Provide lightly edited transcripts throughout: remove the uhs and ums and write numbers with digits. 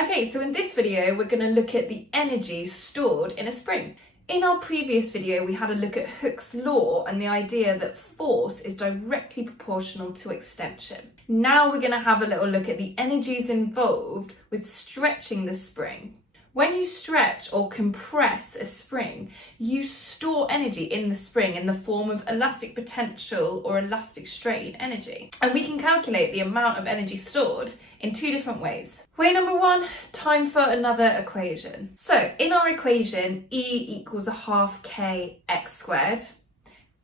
Okay, so in this video, we're going to look at the energy stored in a spring. In our previous video, we had a look at Hooke's law and the idea that force is directly proportional to extension. Now we're going to have a little look at the energies involved with stretching the spring. When you stretch or compress a spring, you store energy in the spring in the form of elastic potential or elastic strain energy. And we can calculate the amount of energy stored in two different ways. Way number one, time for another equation. So in our equation, E equals a half k x squared.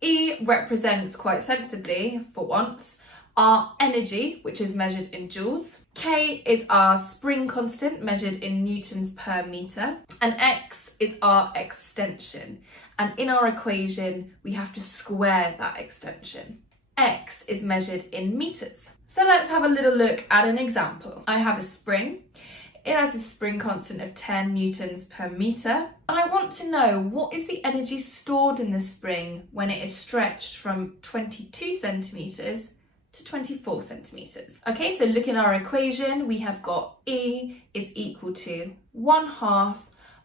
E represents, quite sensibly for once, our energy, which is measured in joules. K is our spring constant, measured in newtons per metre. And X is our extension. And in our equation, we have to square that extension. X is measured in metres. So let's have a little look at an example. I have a spring. It has a spring constant of 10 newtons per metre. And I want to know what is the energy stored in the spring when it is stretched from 22 centimetres to 24 centimetres. Okay, so look in our equation, we have got E is equal to 1/2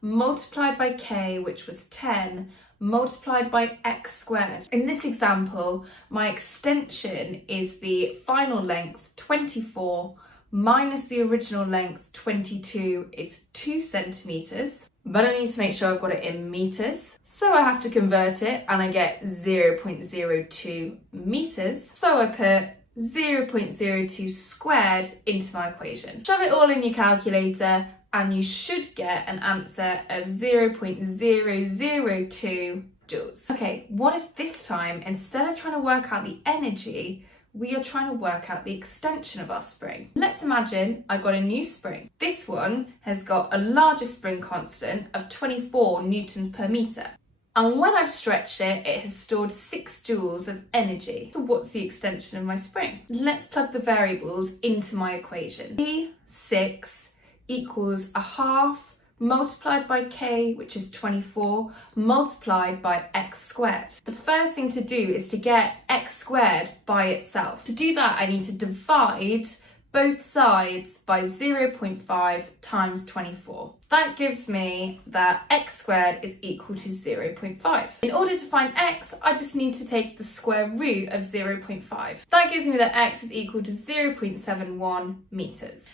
multiplied by K, which was 10, multiplied by X squared. In this example, my extension is the final length 24 minus the original length 22 is 2 centimetres. But I need to make sure I've got it in metres. So I have to convert it and I get 0.02 metres. So I put 0.02 squared into my equation. Shove it all in your calculator and you should get an answer of 0.002 joules. Okay, what if this time, instead of trying to work out the energy, we are trying to work out the extension of our spring? Let's imagine I got a new spring. This one has got a larger spring constant of 24 newtons per metre. And when I've stretched it, it has stored 6 joules of energy. So what's the extension of my spring? Let's plug the variables into my equation. E6 equals 1/2 multiplied by K, which is 24, multiplied by X squared. The first thing to do is to get X squared by itself. To do that, I need to divide both sides by 0.5 times 24. That gives me that X squared is equal to 0.5. In order to find X, I just need to take the square root of 0.5. That gives me that X is equal to 0.71 metres.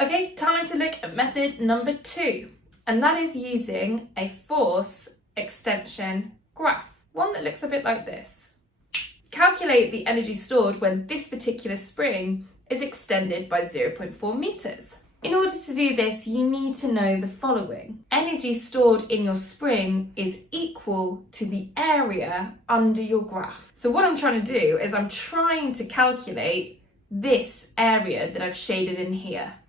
Okay, time to look at method number 2. And that is using a force extension graph. One that looks a bit like this. Calculate the energy stored when this particular spring is extended by 0.4 metres. In order to do this, you need to know the following. Energy stored in your spring is equal to the area under your graph. So what I'm trying to do is I'm trying to calculate this area that I've shaded in here.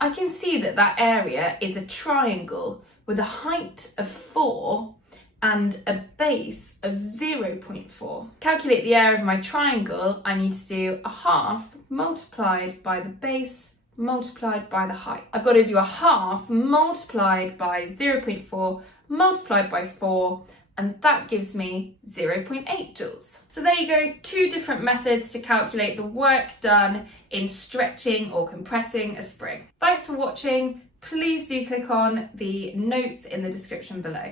I can see that that area is a triangle with a height of 4 and a base of 0.4. Calculate the area of my triangle, I need to do 1/2 multiplied by the base multiplied by the height. I've got to do 1/2 multiplied by 0.4 multiplied by 4, and that gives me 0.8 joules. So there you go, 2 different methods to calculate the work done in stretching or compressing a spring. Thanks for watching. Please do click on the notes in the description below.